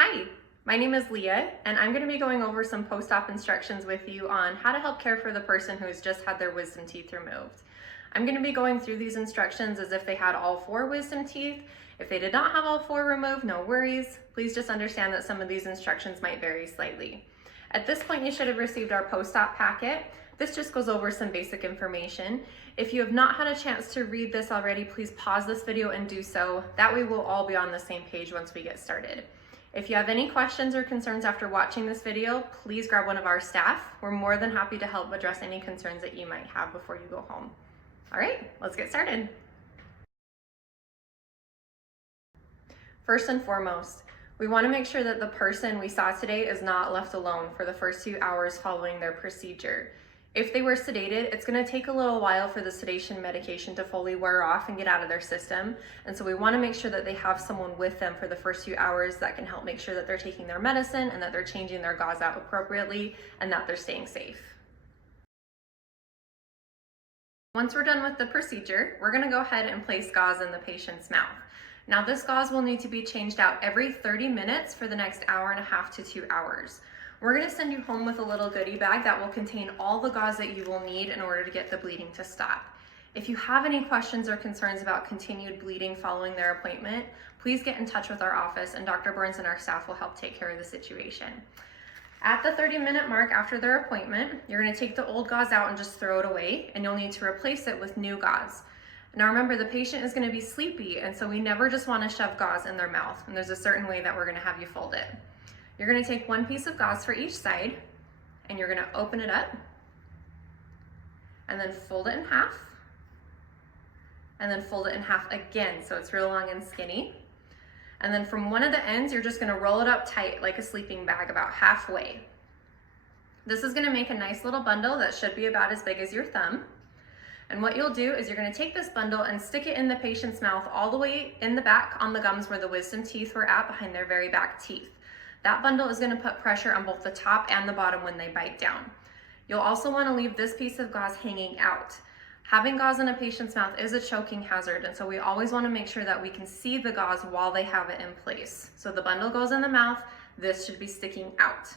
Hi, my name is Leah, and I'm going to be going over some post-op instructions with you on how to help care for the person who has just had their wisdom teeth removed. I'm going to be going through these instructions as if they had all 4 wisdom teeth. If they did not have all 4 removed, no worries. Please just understand that some of these instructions might vary slightly. At this point, you should have received our post-op packet. This just goes over some basic information. If you have not had a chance to read this already, please pause this video and do so. That way we'll all be on the same page once we get started. If you have any questions or concerns after watching this video, please grab one of our staff. We're more than happy to help address any concerns that you might have before you go home. All right, let's get started. First and foremost, we want to make sure that the person we saw today is not left alone for the first few hours following their procedure. If they were sedated, it's going to take a little while for the sedation medication to fully wear off and get out of their system. And so we want to make sure that they have someone with them for the first few hours that can help make sure that they're taking their medicine and that they're changing their gauze out appropriately and that they're staying safe. Once we're done with the procedure, we're going to go ahead and place gauze in the patient's mouth. Now this gauze will need to be changed out every 30 minutes for the next hour and a half to 2 hours. We're going to send you home with a little goodie bag that will contain all the gauze that you will need in order to get the bleeding to stop. If you have any questions or concerns about continued bleeding following their appointment, please get in touch with our office and Dr. Burns and our staff will help take care of the situation. At the 30-minute mark after their appointment, you're going to take the old gauze out and just throw it away, and you'll need to replace it with new gauze. Now remember, the patient is going to be sleepy, and so we never just want to shove gauze in their mouth, and there's a certain way that we're going to have you fold it. You're going to take one piece of gauze for each side, and you're going to open it up, and then fold it in half, and then fold it in half again, so it's real long and skinny. And then from one of the ends, you're just going to roll it up tight like a sleeping bag, about halfway. This is going to make a nice little bundle that should be about as big as your thumb. And what you'll do is you're going to take this bundle and stick it in the patient's mouth all the way in the back on the gums where the wisdom teeth were at, behind their very back teeth. That bundle is going to put pressure on both the top and the bottom when they bite down. You'll also want to leave this piece of gauze hanging out. Having gauze in a patient's mouth is a choking hazard, and so we always want to make sure that we can see the gauze while they have it in place. So the bundle goes in the mouth, this should be sticking out.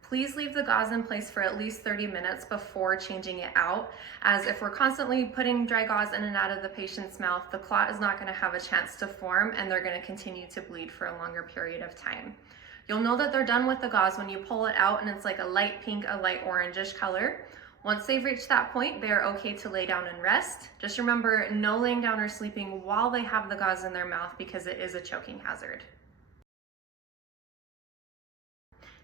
Please leave the gauze in place for at least 30 minutes before changing it out, as if we're constantly putting dry gauze in and out of the patient's mouth, the clot is not going to have a chance to form and they're going to continue to bleed for a longer period of time. You'll know that they're done with the gauze when you pull it out and it's like a light pink, a light orangish color. Once they've reached that point, they are okay to lay down and rest. Just remember, no laying down or sleeping while they have the gauze in their mouth because it is a choking hazard.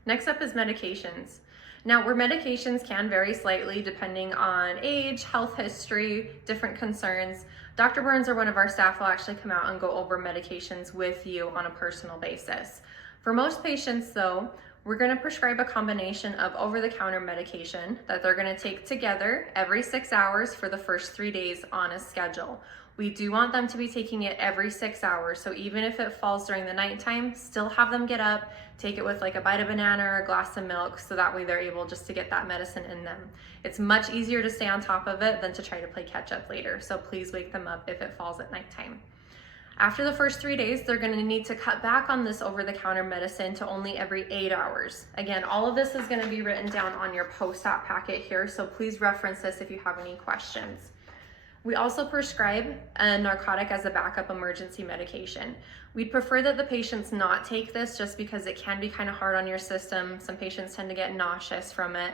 Next up is medications. Now, where medications can vary slightly depending on age, health history, different concerns, Dr. Burns or one of our staff will actually come out and go over medications with you on a personal basis. For most patients though, we're going to prescribe a combination of over-the-counter medication that they're going to take together every 6 hours for the first 3 days on a schedule. We do want them to be taking it every 6 hours, so even if it falls during the nighttime, still have them get up, take it with like a bite of banana or a glass of milk, so that way they're able just to get that medicine in them. It's much easier to stay on top of it than to try to play catch up later, so please wake them up if it falls at nighttime. After the first 3 days, they're going to need to cut back on this over-the-counter medicine to only every 8 hours. Again, all of this is going to be written down on your post-op packet here, so please reference this if you have any questions. We also prescribe a narcotic as a backup emergency medication. We'd prefer that the patients not take this just because it can be kind of hard on your system. Some patients tend to get nauseous from it.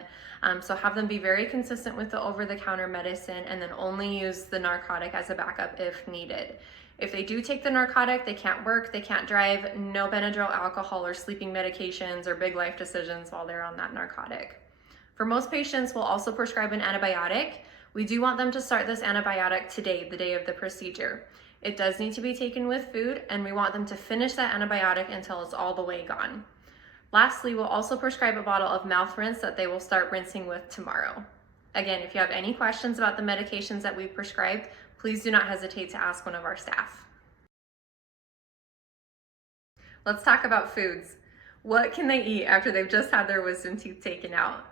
So have them be very consistent with the over-the-counter medicine and then only use the narcotic as a backup if needed. If they do take the narcotic, they can't work, they can't drive, no Benadryl, alcohol, or sleeping medications or big life decisions while they're on that narcotic. For most patients, we'll also prescribe an antibiotic. We do want them to start this antibiotic today, the day of the procedure. It does need to be taken with food, and we want them to finish that antibiotic until it's all the way gone. Lastly, we'll also prescribe a bottle of mouth rinse that they will start rinsing with tomorrow. Again, if you have any questions about the medications that we've prescribed, please do not hesitate to ask one of our staff. Let's talk about foods. What can they eat after they've just had their wisdom teeth taken out?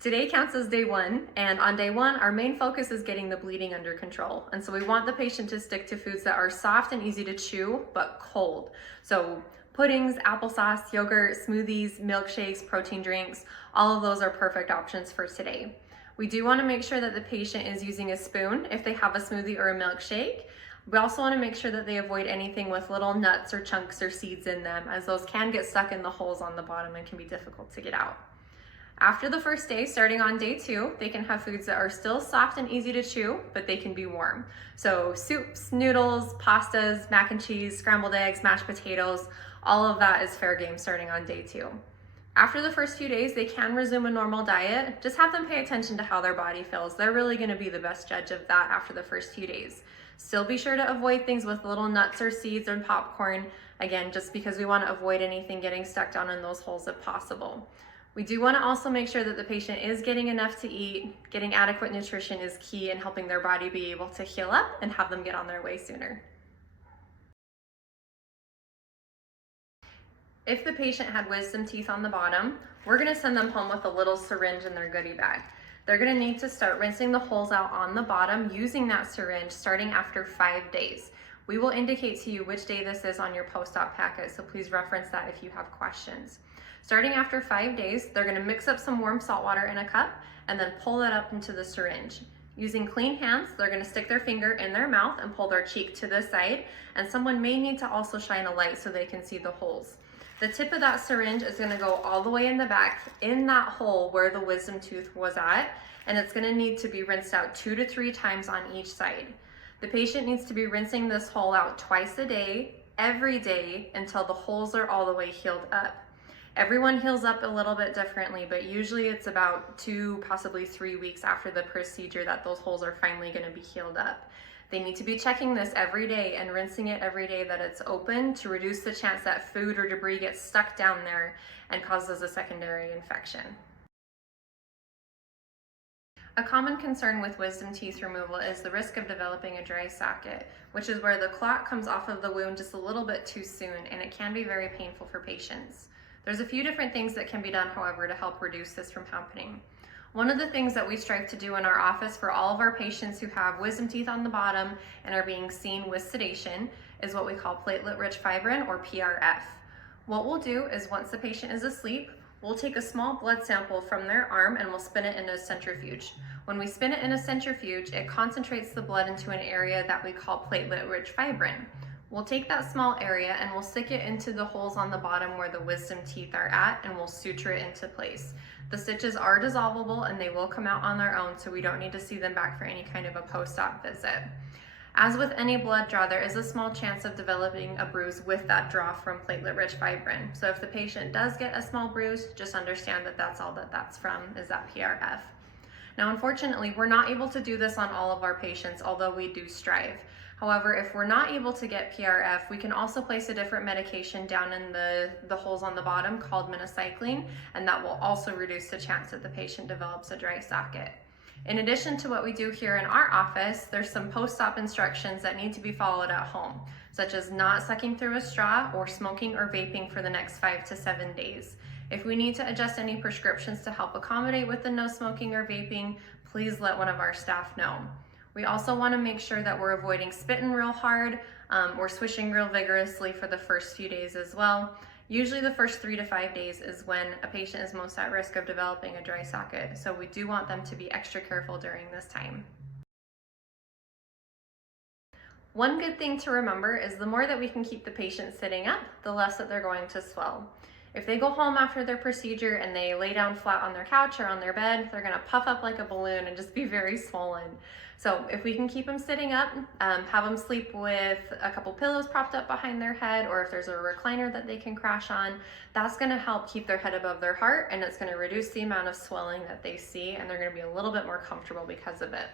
Today counts as day 1, and on day 1, our main focus is getting the bleeding under control. And so we want the patient to stick to foods that are soft and easy to chew, but cold. So Puddings, applesauce, yogurt, smoothies, milkshakes, protein drinks, all of those are perfect options for today. We do want to make sure that the patient is using a spoon if they have a smoothie or a milkshake. We also want to make sure that they avoid anything with little nuts or chunks or seeds in them, as those can get stuck in the holes on the bottom and can be difficult to get out. After the first day, starting on day 2, they can have foods that are still soft and easy to chew, but they can be warm. So soups, noodles, pastas, mac and cheese, scrambled eggs, mashed potatoes, all of that is fair game starting on day 2. After the first few days, they can resume a normal diet. Just have them pay attention to how their body feels. They're really going to be the best judge of that after the first few days. Still be sure to avoid things with little nuts or seeds or popcorn, again, just because we want to avoid anything getting stuck down in those holes if possible. We do want to also make sure that the patient is getting enough to eat. Getting adequate nutrition is key in helping their body be able to heal up and have them get on their way sooner. If the patient had wisdom teeth on the bottom, we're going to send them home with a little syringe in their goodie bag. They're going to need to start rinsing the holes out on the bottom using that syringe starting after 5 days. We will indicate to you which day this is on your post-op packet, so please reference that if you have questions. Starting after 5 days, they're going to mix up some warm salt water in a cup and then pull that up into the syringe. Using clean hands, they're going to stick their finger in their mouth and pull their cheek to the side, and someone may need to also shine a light so they can see the holes. The tip of that syringe is going to go all the way in the back in that hole where the wisdom tooth was at, and it's going to need to be rinsed out 2 to 3 times on each side. The patient needs to be rinsing this hole out twice a day, every day, until the holes are all the way healed up. Everyone heals up a little bit differently, but usually it's about 2, possibly 3 weeks after the procedure that those holes are finally going to be healed up. They need to be checking this every day and rinsing it every day that it's open to reduce the chance that food or debris gets stuck down there and causes a secondary infection. A common concern with wisdom teeth removal is the risk of developing a dry socket, which is where the clot comes off of the wound just a little bit too soon, and it can be very painful for patients. There's a few different things that can be done, however, to help reduce this from happening. One of the things that we strive to do in our office for all of our patients who have wisdom teeth on the bottom and are being seen with sedation is what we call platelet-rich fibrin, or PRF. What we'll do is, once the patient is asleep, we'll take a small blood sample from their arm and we'll spin it in a centrifuge. When we spin it in a centrifuge, it concentrates the blood into an area that we call platelet-rich fibrin. We'll take that small area and we'll stick it into the holes on the bottom where the wisdom teeth are at, and we'll suture it into place. The stitches are dissolvable and they will come out on their own, so we don't need to see them back for any kind of a post-op visit. As with any blood draw, there is a small chance of developing a bruise with that draw from platelet-rich fibrin. So if the patient does get a small bruise, just understand that that's all that that's from, is that PRF. Now, unfortunately, we're not able to do this on all of our patients, although we do strive. However, if we're not able to get PRF, we can also place a different medication down in the holes on the bottom called minocycline, and that will also reduce the chance that the patient develops a dry socket. In addition to what we do here in our office, there's some post-op instructions that need to be followed at home, such as not sucking through a straw or smoking or vaping for the next 5 to 7 days. If we need to adjust any prescriptions to help accommodate with the no smoking or vaping, please let one of our staff know. We also want to make sure that we're avoiding spitting real hard or swishing real vigorously for the first few days as well. Usually the first 3 to 5 days is when a patient is most at risk of developing a dry socket, so we do want them to be extra careful during this time. One good thing to remember is the more that we can keep the patient sitting up, the less that they're going to swell. If they go home after their procedure and they lay down flat on their couch or on their bed, they're gonna puff up like a balloon and just be very swollen. So if we can keep them sitting up, have them sleep with a couple pillows propped up behind their head, or if there's a recliner that they can crash on, that's gonna help keep their head above their heart, and it's gonna reduce the amount of swelling that they see, and they're gonna be a little bit more comfortable because of it.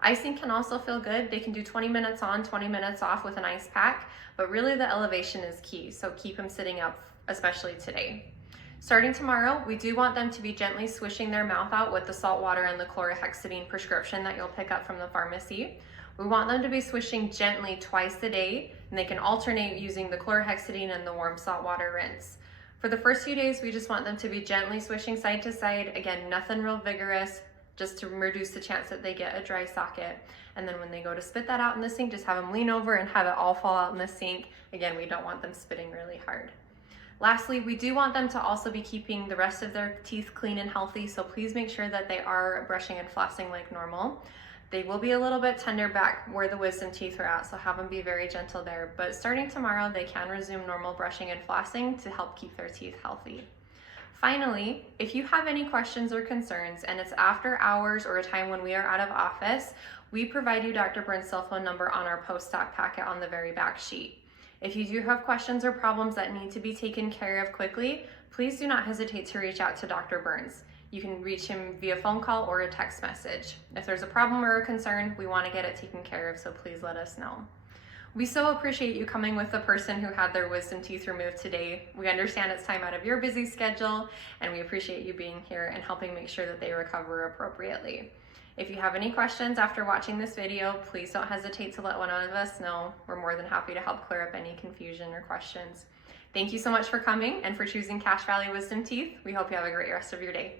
Icing can also feel good. They can do 20 minutes on, 20 minutes off with an ice pack, but really the elevation is key, so keep them sitting up, especially today. Starting tomorrow, we do want them to be gently swishing their mouth out with the salt water and the chlorhexidine prescription that you'll pick up from the pharmacy. We want them to be swishing gently twice a day, and they can alternate using the chlorhexidine and the warm salt water rinse. For the first few days, we just want them to be gently swishing side to side. Again, nothing real vigorous, just to reduce the chance that they get a dry socket. And then when they go to spit that out in the sink, just have them lean over and have it all fall out in the sink. Again, we don't want them spitting really hard. Lastly, we do want them to also be keeping the rest of their teeth clean and healthy, so please make sure that they are brushing and flossing like normal. They will be a little bit tender back where the wisdom teeth are at, so have them be very gentle there. But starting tomorrow, they can resume normal brushing and flossing to help keep their teeth healthy. Finally, if you have any questions or concerns and it's after hours or a time when we are out of office, we provide you Dr. Burns' cell phone number on our post-op packet on the very back sheet. If you do have questions or problems that need to be taken care of quickly, please do not hesitate to reach out to Dr. Burns. You can reach him via phone call or a text message. If there's a problem or a concern, we want to get it taken care of, so please let us know. We so appreciate you coming with the person who had their wisdom teeth removed today. We understand it's time out of your busy schedule, and we appreciate you being here and helping make sure that they recover appropriately. If you have any questions after watching this video, please don't hesitate to let one of us know. We're more than happy to help clear up any confusion or questions. Thank you so much for coming and for choosing Cache Valley Wisdom Teeth. We hope you have a great rest of your day.